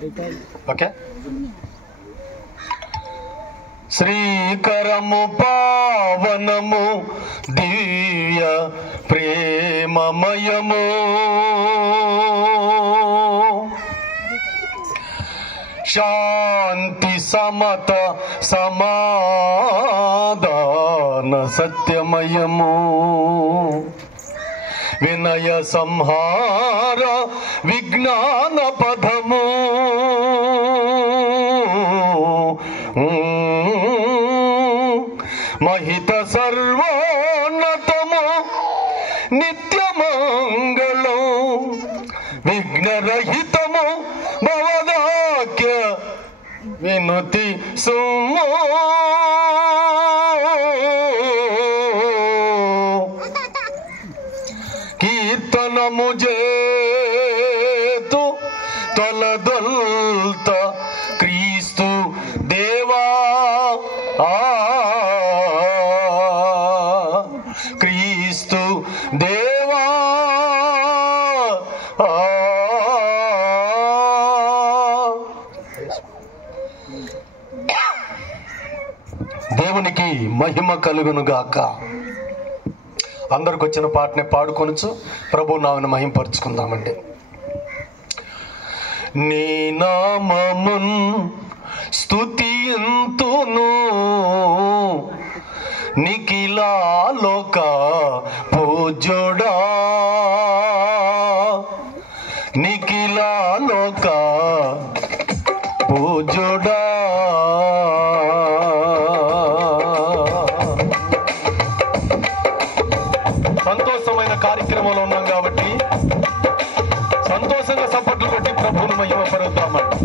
Okay. శ్రీకరము పావనము దివ్య ప్రేమమయము శాంతి సమత సమాధాన సత్యమయము వినయ సంహార విజ్ఞాన పదము మహిత సర్వోన్నతము నిత్యమంగళం విఘ్నరహితము భవదాఖ్య వినుతి సుమో కీర్తనము చేతు తొలదొల్త క్రీస్తు దేవా క్రీస్తు దేవా దేవునికి మహిమ కలుగునుగాక. అందరికి వచ్చిన పాటని పాడుకొనొచ్చు, ప్రభు నామమును మహిమపరుచుకుందామండి. నీ నామమున్ స్తుతింతును నిఖిలాలోక పూజ్యుడా నిఖిలాలోక పూజ్యుడా సంతోషమైన కార్యక్రమంలో ఉన్నాం కాబట్టి సంతోషంగా సపోర్ట్లు కొట్టి ప్రభువును మహిమపరుద్దామండి.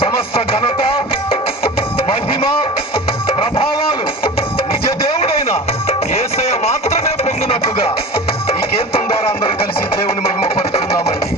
సమస్త ఘనత మహిమ ప్రభావాలు నిజ దేవుడైన యేసయ్య మాత్రమే పొందినట్టుగా ఈ కీర్తన ద్వారా అందరూ కలిసి దేవుని మహిమ పరుచుకుందామండి.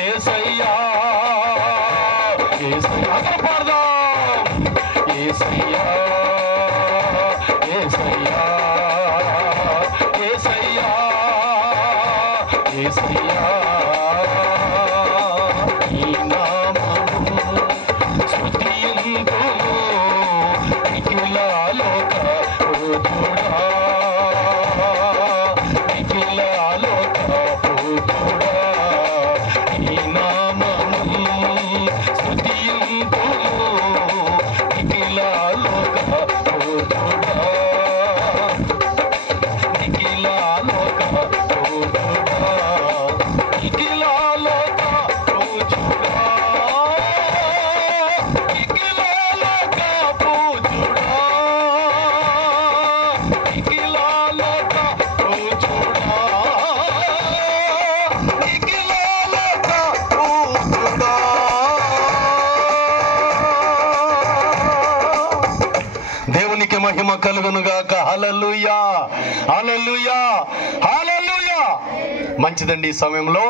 యేసయ్యా యేసయ్యా పాడదాం యేసయ్యా యేసయ్యా యేసయ్యా యేసయ్యా ఈ నామము స్తుతింతుము నిఖిల లోక పూజుడా నిఖిల లోక పూజుడా ఈ నామము స్తుతింతుము నిఖిల లోక పూజుడా నిఖిల లోక పూజుడా నిఖిల లోక పూజుడా నిఖిల లోక పూజుడా నిఖిల లోక పూజుడా నిఖిల లోక పూజుడా. దేవునికి మహిమ కలుగునుగాక. హల్లెలూయా హల్లెలూయా హల్లెలూయా. మంచిదండి. ఈ సమయంలో